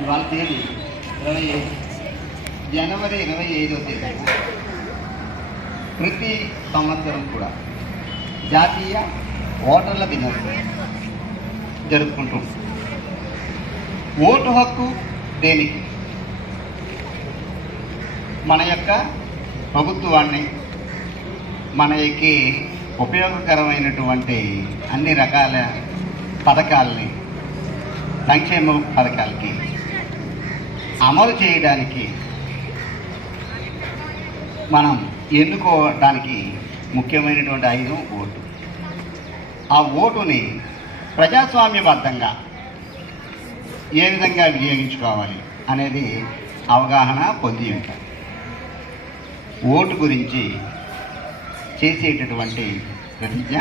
ఇవాళ తేదీ ఇరవై ఐదు జనవరి ఇరవై ఐదో తేదీ. ప్రతి సంవత్సరం కూడా జాతీయ ఓటర్ల దినోత్సవం జరుపుకుంటాం ఓటు హక్కు దేనికి? మన యొక్క ప్రభుత్వాన్ని మనకి ఉపయోగకరమైనటువంటి అన్ని రకాల పథకాలని సంక్షేమ పథకాలకి అమలు చేయడానికి మనం ఎన్నుకోవడానికి ముఖ్యమైనటువంటి ఆయుధం ఓటు ఆ ఓటుని ప్రజాస్వామ్యబద్ధంగా ఏ విధంగా వినియోగించుకోవాలి అనేది అవగాహన పొంది ఉంటాం. ఓటు గురించి చేసేటటువంటి ప్రతిజ్ఞ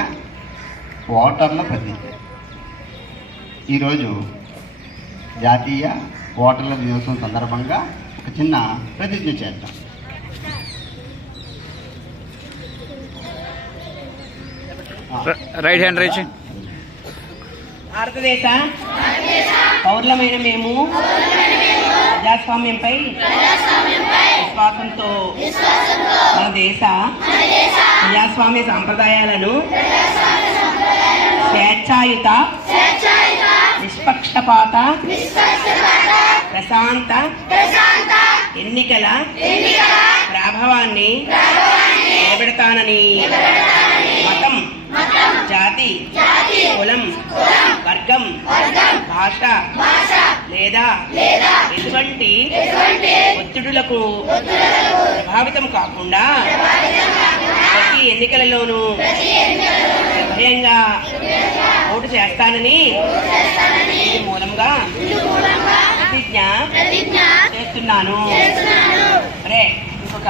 ఓటర్ల ప్రతిజ్ఞ. ఈరోజు జాతీయ ఓటర్ల దినోత్సవం సందర్భంగా ఒక చిన్న ప్రతిజ్ఞ చేద్దాం. రైట్ హ్యాండ్ రైట్ భారతదేశ పౌరులమైన మేము ప్రజాస్వామ్యంపై విశ్వాసంతో మన దేశ ప్రజాస్వామ్య సాంప్రదాయాలను స్వేచ్ఛాయుత నిష్పక్షపాత ప్రశాంత ఎన్నికల ప్రాభవాన్ని నిలబెడతానని మతం జాతి కులం వర్గం భాష లేదా ఎటువంటి ఒత్తిడులకు ప్రభావితం కాకుండా ప్రతి ఎన్నికలలోనూ నిర్భయంగా ఓటు చేస్తానని చేస్తున్నాను. రే ఇంకొక